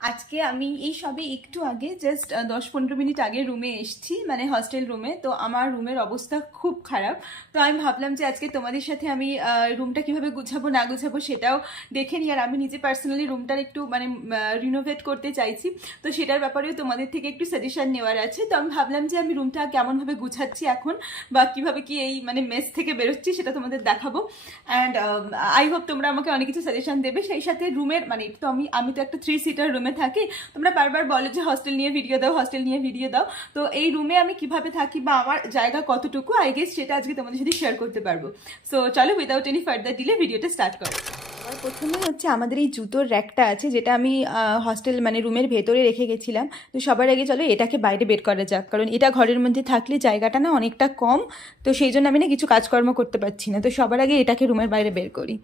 আজকে আমি এই সবে একটু আগে জাস্ট 10-15 মিনিট আগে রুমে এসেছি, মানে হস্টেল রুমে। তো আমার রুমের অবস্থা খুব খারাপ। তো আমি ভাবলাম যে আজকে তোমাদের সাথে আমি রুমটা কিভাবে গুছাবো না গুছাবো সেটাও দেখে নিই। আর আমি নিজে পার্সোনালি রুমটার একটু মানে রিনোভেট করতে চাইছি, তো সেটার ব্যাপারেও তোমাদের থেকে একটু সাজেশন নেওয়ার আছে। তো আমি ভাবলাম যে আমি রুমটা কেমনভাবে গুছাচ্ছি এখন, বা কিভাবে কি এই মানে মেস থেকে বেরোচ্ছি সেটা তোমাদের দেখাবো। অ্যান্ড আই হোপ তোমরা আমাকে অনেক কিছু সাজেশন দেবে। সেই সাথে রুমের মানে তো আমি তো একটা 3 সিটার রুমে থাকি। তোমরা বারবার বলো যে হস্টেল নিয়ে ভিডিও দাও, হস্টেল নিয়ে ভিডিও দাও। তো এই রুমে আমি কিভাবে থাকি বা আমার জায়গা কতটুকু, আই গেস সেটা আজকে তোমাদের সাথে শেয়ার করতে পারবো। সো চলো উইদাউট এনি ফার্দার ডিলে ভিডিওটা স্টার্ট করো। প্রথমে হচ্ছে আমাদের এই জুতোর র্যাকটা আছে, যেটা আমি হস্টেল মানে রুমের ভেতরে রেখে গেছিলাম। তো সবার আগে চলো এটাকে বাইরে বের করা যাক, কারণ এটা ঘরের মধ্যে থাকলে জায়গাটা না অনেকটা কম। তো সেই জন্য আমি না কিছু কাজকর্ম করতে পারছি না। তো সবার আগে এটাকে রুমের বাইরে বের করি।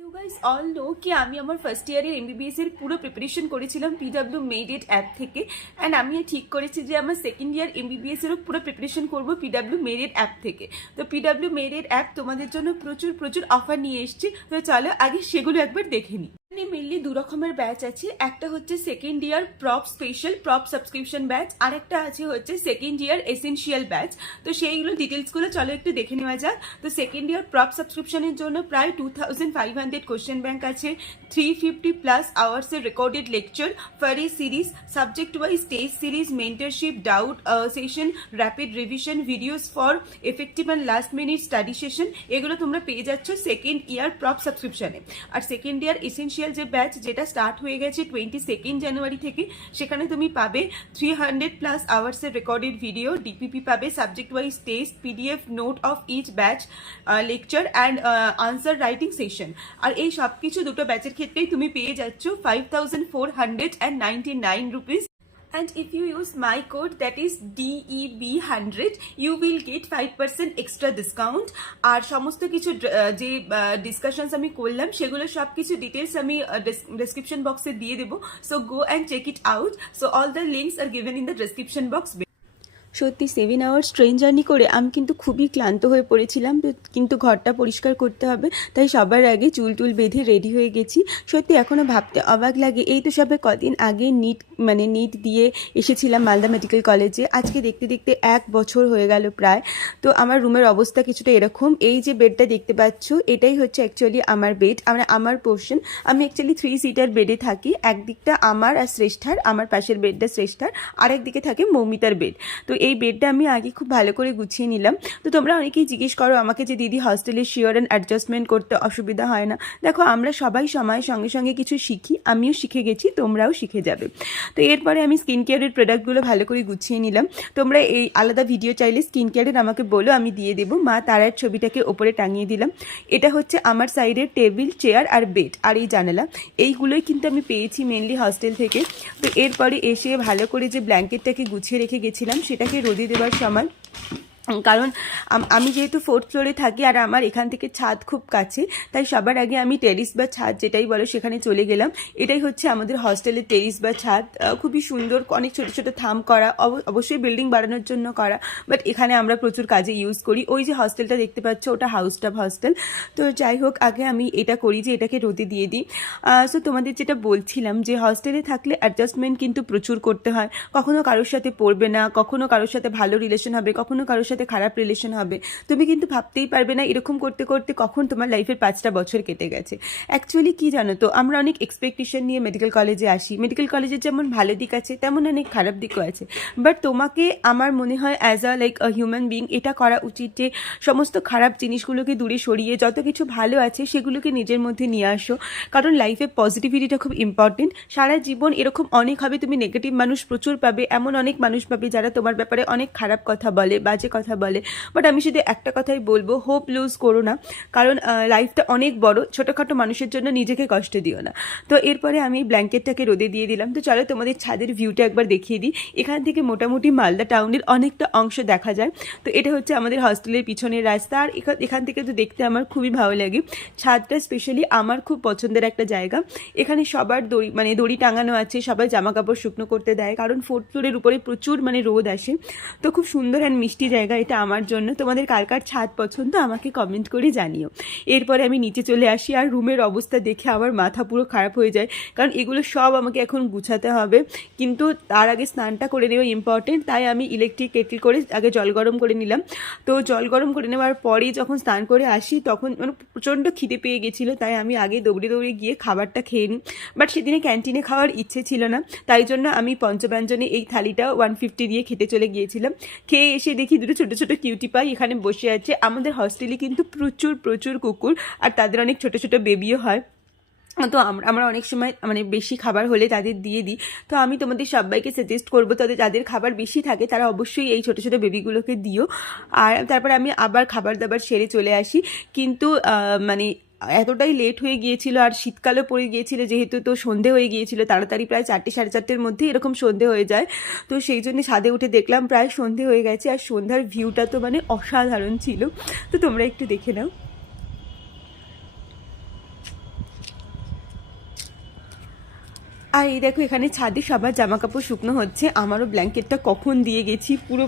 You guys all know कि আমি আমার ফার্স্ট ইয়ারের এমবিবিএস এর পুরো প্রিপারেশন করেছিলাম পিডব্লিউ মেড ইট অ্যাপ থেকে। অ্যান্ড আমি ঠিক করেছি যে আমার সেকেন্ড ইয়ার এমবিবিএস এরও পুরো প্রিপারেশন করবো পিডব্লিউ মেড ইট অ্যাপ থেকে। তো পিডব্লিউ মেড ইট অ্যাপ তোমাদের জন্য প্রচুর প্রচুর অফার নিয়ে এসেছি। তো চলো আগে সেগুলো একবার দেখে নিই। মেনলি দু রকমের ব্যাচ আছে, একটা হচ্ছে second year prep special prep subscription batch, আর একটা আছে হচ্ছে সেকেন্ড ইয়ার এসেনশিয়াল ব্যাচ। তো সেইগুলো ডিটেলসগুলো চলো একটু দেখে নেওয়া যাক। তো সেকেন্ড ইয়ার প্রপ সাবস্ক্রিপশনের জন্য প্রায় 2500 কোয়েশ্চেন ব্যাংক আছে, 350+ আওয়ার্সের রেকর্ডেড লেকচার, ফারি series, subject wise test series, mentorship, doubt session, rapid revision, videos for effective and last minute study session, এগুলো তোমরা পেয়ে যাচ্ছ সেকেন্ড ইয়ার প্রপ সাবস্ক্রিপশনে। আর সেকেন্ড ইয়ার এসেনশিয়াল যে ব্যাচ, যেটা স্টার্ট হয়ে গেছে 22 জানুয়ারি থেকে, সেখানে তুমি পাবে 300+ আওয়ার্সের রেকর্ডেড ভিডিও, ডিপিপি পাবে, subject wise test, PDF note of each batch, lecture and answer writing session. আর এই সব কিছু দুটো ব্যাচের ক্ষেত্রেই তুমি পেয়ে যাচ্ছ 5499 rupees. And if you use my code, that is DEB100, you will get 5% extra discount. আর সমস্ত কিছু যে ডিসকাশনস আমি করলাম সেগুলো সব কিছু ডিটেলস আমি ডেসক্রিপশন বক্সে দিয়ে দেবো। So go and check it out. So all the links are given in the description box. সত্যি 7 আওয়ার্স ট্রেন জার্নি করে আমি কিন্তু খুবই ক্লান্ত হয়ে পড়েছিলাম। কিন্তু ঘরটা পরিষ্কার করতে হবে, তাই সবার আগে চুল টুল বেঁধে রেডি হয়ে গেছি। সত্যি এখনও ভাবতে অবাক লাগে, এই তো সবে কদিন আগে নিট দিয়ে এসেছিলাম মালদা মেডিকেল কলেজে। আজকে দেখতে দেখতে 1 বছর হয়ে গেল প্রায়। তো আমার রুমের অবস্থা কিছুটা এরকম। এই যে বেডটা দেখতে পাচ্ছ, এটাই হচ্ছে অ্যাকচুয়ালি আমার বেড, আমার পোর্শন। আমি অ্যাকচুয়ালি 3 সিটার বেডে থাকি। একদিকটা আমার আর শ্রেষ্ঠার, আমার পাশের বেডটা শ্রেষ্ঠার, আরেকদিকে থাকে মৌমিতার বেড। তো এই বেডটা আমি আগে খুব ভালো করে গুছিয়ে নিলাম। তো তোমরা অনেকেই জিজ্ঞেস করো আমাকে যে দিদি হস্টেলে শিওর অ্যান্ড অ্যাডজাস্টমেন্ট করতে অসুবিধা হয় না। দেখো, আমরা সবাই সময়ের সঙ্গে সঙ্গে কিছু শিখি, আমিও শিখে গেছি, তোমরাও শিখে যাবে। তো এরপরে আমি স্কিন কেয়ারের প্রোডাক্টগুলো ভালো করে গুছিয়ে নিলাম। তোমরা এই আলাদা ভিডিও চাইলে স্কিন কেয়ারের আমাকে বলো, আমি দিয়ে দেবো। মা তারার ছবিটাকে ওপরে টাঙিয়ে দিলাম। এটা হচ্ছে আমার সাইডের টেবিল, চেয়ার আর বেড আর এই জানালা, এইগুলোই কিন্তু আমি পেয়েছি মেনলি হস্টেল থেকে। তো এরপরে এসে ভালো করে যে ব্ল্যাঙ্কেটটাকে গুছিয়ে রেখে গেছিলাম সেটাকে রোদে দেওয়ার সময়, কারণ আমি যেহেতু 4th ফ্লোরে থাকি আর আমার এখান থেকে ছাদ খুব কাছে, তাই সবার আগে আমি টেরিস বা ছাদ যেটাই বলো সেখানে চলে গেলাম। এটাই হচ্ছে আমাদের হস্টেলের টেরিস বা ছাদ। খুবই সুন্দর, অনেক ছোটো ছোটো থাম করা, অবশ্যই বিল্ডিং বাড়ানোর জন্য করা, বাট এখানে আমরা প্রচুর কাজে ইউজ করি। ওই যে হস্টেলটা দেখতে পাচ্ছ, ওটা হাউসটাপ হস্টেল। তো যাই হোক, আগে আমি এটা করি যে এটাকে রোদে দিয়ে দিই। সো তোমাদের যেটা বলছিলাম, যে হস্টেলে থাকলে অ্যাডজাস্টমেন্ট কিন্তু প্রচুর করতে হয়। কখনো কারোর সাথে পড়বে না, কখনো কারোর সাথে ভালো রিলেশন হবে, কখনো কারোর সাথে খারাপ রিলেশন হবে। তুমি কিন্তু ভাবতেই পারবে না এরকম করতে করতে কখন তোমার লাইফের 5টা বছর কেটে গেছে। অ্যাকচুয়ালি কি জানো তো, আমরা অনেক এক্সপেকটেশন নিয়ে মেডিকেল কলেজে আসি। মেডিকেল কলেজের যেমন ভালো দিক আছে, তেমন অনেক খারাপ দিকও আছে। বাট তোমাকে, আমার মনে হয় অ্যাজ আ হিউম্যান বিং, এটা করা উচিত যে সমস্ত খারাপ জিনিসগুলোকে দূরে সরিয়ে যত কিছু ভালো আছে সেগুলোকে নিজের মধ্যে নিয়ে আসো। কারণ লাইফে পজিটিভিটিটা খুব ইম্পর্টেন্ট। সারা জীবন এরকম অনেক হবে, তুমি নেগেটিভ মানুষ প্রচুর পাবে, এমন অনেক মানুষ পাবে যারা তোমার ব্যাপারে অনেক খারাপ কথা বলে, বাজে কথা কথা বলে, বাট আমি শুধু একটা কথাই বলবো, হোপ লুজ করো না, কারণ লাইফটা অনেক বড়, ছোটোখাটো মানুষের জন্য নিজেকে কষ্ট দিও না। তো এরপরে আমি ব্ল্যাঙ্কেটটাকে রোদে দিয়ে দিলাম। তো চলো তোমাদের ছাদের ভিউটা একবার দেখিয়ে দিই। এখান থেকে মোটামুটি মালদা টাউনের অনেকটা অংশ দেখা যায়। তো এটা হচ্ছে আমাদের হস্টেলের পিছনের রাস্তা, আর এখান থেকে তো দেখতে আমার খুবই ভালো লাগে। ছাদটা স্পেশালি আমার খুব পছন্দের একটা জায়গা। এখানে সবার দড়ি টাঙানো আছে, সবাই জামা কাপড় শুকনো করতে দেয়, কারণ 4th ফ্লোরের উপরে প্রচুর রোদ আসে। তো খুব সুন্দর অ্যান্ড মিষ্টি জায়গা এটা আমার জন্য। তোমাদের কার কার ছাদ পছন্দ আমাকে কমেন্ট করে জানিও। এরপরে আমি নিচে চলে আসি, আর রুমের অবস্থা দেখে আমার মাথা পুরো খারাপ হয়ে যায়, কারণ এগুলো সব আমাকে এখন গুছাতে হবে। কিন্তু তার আগে স্নানটা করে নেওয়া ইম্পর্টেন্ট, তাই আমি ইলেকট্রিক কেটল করে আগে জল গরম করে নিলাম। তো জল গরম করে নেওয়ার পরেই যখন স্নান করে আসি তখন প্রচণ্ড খিদে পেয়ে গেছিলো, তাই আমি আগে দৌড়ে গিয়ে খাবারটা খেয়ে নিই। বাট সেদিনে ক্যান্টিনে খাওয়ার ইচ্ছে ছিল না, তাই জন্য আমি পঞ্চব্যঞ্জনে এই থালিটা 150 দিয়ে খেতে চলে গিয়েছিলাম। খেয়ে এসে দেখি দুটো ছোটো ছোটো কিউটি পাই এখানে বসে আছে। আমাদের হস্টেলে কিন্তু প্রচুর প্রচুর কুকুর, আর তাদের অনেক ছোটো ছোটো বেবিও হয়। তো আমরা অনেক সময় বেশি খাবার হলে তাদের দিয়ে দিই। তো আমি তোমাদের সবাইকে সাজেস্ট করবো, যাদের খাবার বেশি থাকে তারা অবশ্যই এই ছোটো ছোটো বেবিগুলোকে দিও। আর তারপরে আমি আবার খাবার দাবার সেরে চলে আসি, কিন্তু এতটাই লেট হয়ে গিয়েছিল, আর শীতকালও পড়ে গিয়েছিল যেহেতু, তো সন্ধে হয়ে গিয়েছিল তাড়াতাড়ি, প্রায় 4টে সাড়ে 4টের মধ্যে এরকম সন্ধে হয়ে যায়। তো সেই জন্য ছাদে উঠে দেখলাম প্রায় সন্ধে হয়ে গেছে, আর সন্ধ্যার ভিউটা তো অসাধারণ ছিল। তো তোমরা একটু দেখে নাও। আর এই দেখো এখানে ছাদে সবার জামা কাপড় শুকনো হচ্ছে, আমারও ব্ল্যাঙ্কেটটা কখন দিয়ে গেছি পুরো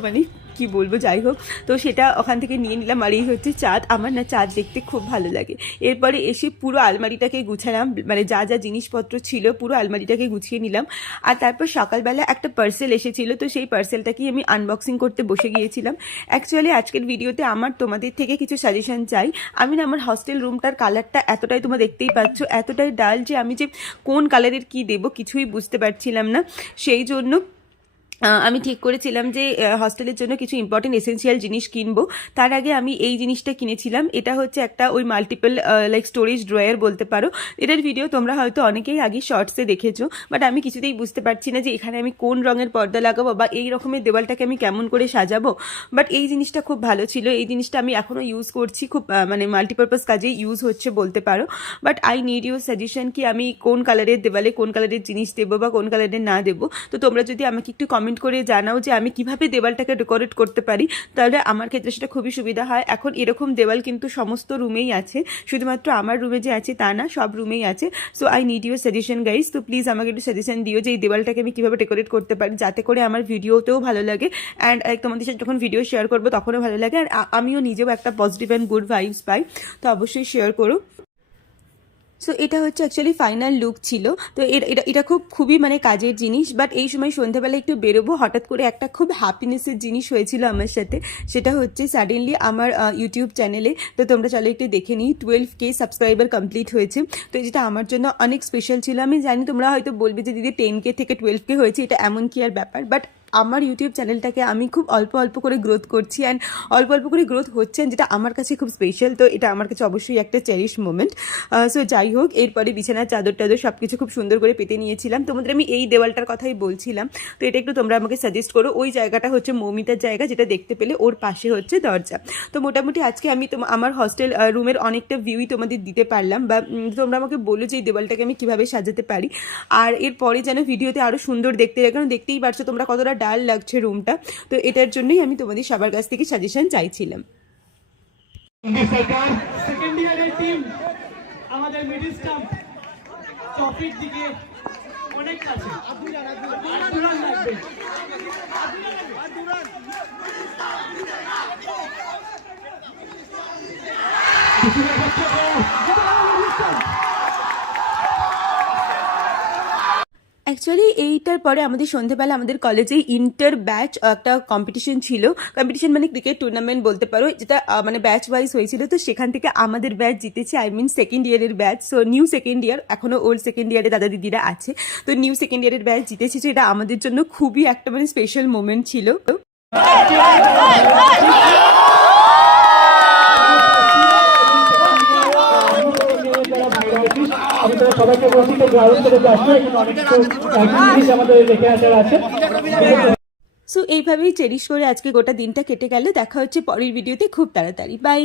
কি বলবো, যাই হোক। তো সেটা ওখান থেকে নিয়ে নিলাম, আর এই হচ্ছে চাঁদ। আমার না চাঁদ দেখতে খুব ভালো লাগে। এরপরে এসে পুরো আলমারিটাকে গুছালাম, যা যা জিনিসপত্র ছিল পুরো আলমারিটাকে গুছিয়ে নিলাম। আর তারপর সকালবেলা একটা পার্সেল এসেছিলো, তো সেই পার্সেলটাকেই আমি আনবক্সিং করতে বসে গিয়েছিলাম। অ্যাকচুয়ালি আজকের ভিডিওতে আমার তোমাদের থেকে কিছু সাজেশন চাই। আমি আমার হস্টেল রুমটার কালারটা এতটাই, তোমরা দেখতেই পাচ্ছ, এতটাই ডাল যে আমি যে কোন কালারের কি দেবো কিছুই বুঝতে পারছিলাম না। সেই জন্য আমি ঠিক করেছিলাম যে হস্টেলের জন্য কিছু ইম্পর্টেন্ট এসেন্সিয়াল জিনিস কিনবো। তার আগে আমি এই জিনিসটা কিনেছিলাম। এটা হচ্ছে একটা ওই মাল্টিপল স্টোরেজ ড্রয়ার বলতে পারো। এটার ভিডিও তোমরা হয়তো অনেকেই আগে শর্টসে দেখেছো, বাট আমি কিছুতেই বুঝতে পারছি না যে এখানে আমি কোন রঙের পর্দা লাগাবো বা এই রকমের দেওয়ালটাকে আমি কেমন করে সাজাবো। বাট এই জিনিসটা খুব ভালো ছিল, এই জিনিসটা আমি এখনও ইউজ করছি, খুব মাল্টিপারপাস কাজেই ইউজ হচ্ছে বলতে পারো। But I need your suggestion কি আমি কোন কালারের দেওয়ালে কোন কালারের জিনিস দেবো বা কোন কালারের না দেবো। তো তোমরা যদি আমাকে একটু কমেন্ট করে জানাও যে আমি কিভাবে দেওয়ালটাকে ডেকোরেট করতে পারি, তাহলে আমার ক্ষেত্রে সেটা খুবই সুবিধা হয়। এখন এরকম দেওয়াল কিন্তু সমস্ত রুমেই আছে, শুধুমাত্র আমার রুমে যে আছে তা না, সব রুমেই আছে। So I need your suggestion guys. তো প্লিজ আমাকে একটু সাজেশন দিও যে এই দেওয়ালটাকে আমি কীভাবে ডেকোরেট করতে পারি, যাতে করে আমার ভিডিওতেও ভালো লাগে অ্যান্ড তোমাদের সাথে যখন ভিডিও শেয়ার করবো তখনও ভালো লাগে, আর আমিও নিজেও একটা পজিটিভ অ্যান্ড গুড ভাইবস পাই। তো অবশ্যই শেয়ার করো। সো এটা হচ্ছে অ্যাকচুয়ালি ফাইনাল লুক ছিল। তো এটা খুবই কাজের জিনিস। বাট এই সময় সন্ধ্যাবেলা একটু বেরোবো, হঠাৎ করে একটা খুব হ্যাপিনেসের জিনিস হয়েছিল আমার সাথে। সেটা হচ্ছে সাডেনলি আমার ইউটিউব চ্যানেলে, তো তোমরা চলো একটু দেখে নিই, 12K সাবস্ক্রাইবার কমপ্লিট হয়েছে। তো যেটা আমার জন্য অনেক স্পেশাল ছিল। আমি জানি তোমরা হয়তো বলবে যে দিদি 10K থেকে 12K হয়েছে, এটা এমন কি আর ব্যাপার, বাট আমার ইউটিউব চ্যানেলটাকে আমি খুব অল্প অল্প করে গ্রোথ করছি অ্যান্ড অল্প অল্প করে গ্রোথ হচ্ছে, যেটা আমার কাছে খুব স্পেশাল। তো এটা আমার কাছে অবশ্যই একটা চেরিশ মোমেন্ট। সো যাই হোক, এরপরে বিছানার চাদর টাদর সব কিছু খুব সুন্দর করে পেতে নিয়েছিলাম। তোমাদের আমি এই দেওয়ালটার কথাই বলছিলাম, তো এটা একটু তোমরা আমাকে সাজেস্ট করো। ওই জায়গাটা হচ্ছে মৌমিতার জায়গা, যেটা দেখতে পেলে ওর পাশে হচ্ছে দরজা। তো মোটামুটি আজকে আমি আমার হস্টেল রুমের অনেকটা ভিউই তোমাদের দিতে পারলাম, বা তোমরা আমাকে বলো যে এই দেওয়ালটাকে আমি কীভাবে সাজাতে পারি, আর এরপরে যেন ভিডিওতে আরও সুন্দর দেখতে লাগে, কারণ দেখতেই পারছো তোমরা কতটা ডাল লাগছে রুমটা। তো এটার জন্যই আমি তোমাদের সবার কাছ থেকে সাজেশন চাইছিলাম। সেকেন্ড ইয়ারের টিম আমাদের মিডল স্টাম্প টপিক দিকে অনেক কাছে লাগবে। অ্যাকচুয়ালি এইটার পরে আমাদের সন্ধ্যেবেলা আমাদের কলেজে ইন্টার ব্যাচ একটা কম্পিটিশন ছিল। কম্পিটিশন ক্রিকেট টুর্নামেন্ট বলতে পারো, যেটা ব্যাচ ওয়াইজ হয়েছিল। তো সেখান থেকে আমাদের ব্যাচ জিতেছে, আই মিন সেকেন্ড ইয়ারের batch. So new second year, এখনও ওল্ড সেকেন্ড ইয়ারে দাদা দিদিরা আছে, তো নিউ সেকেন্ড ইয়ারের ব্যাচ জিতেছে। এটা আমাদের জন্য খুবই একটা স্পেশাল মোমেন্ট ছিল। আমি তো সবাইকে বলছি যে গ্রাউন্ড থেকে আসলে এখানে অনেক কিছু জিনিস আমাদের রেখে আসার আছে। সো এইভাবেই চেরিশ করে আজকে গোটা দিনটা কেটে গেল। দেখা হচ্ছে পরের ভিডিওতে খুব তাড়াতাড়ি। বাই।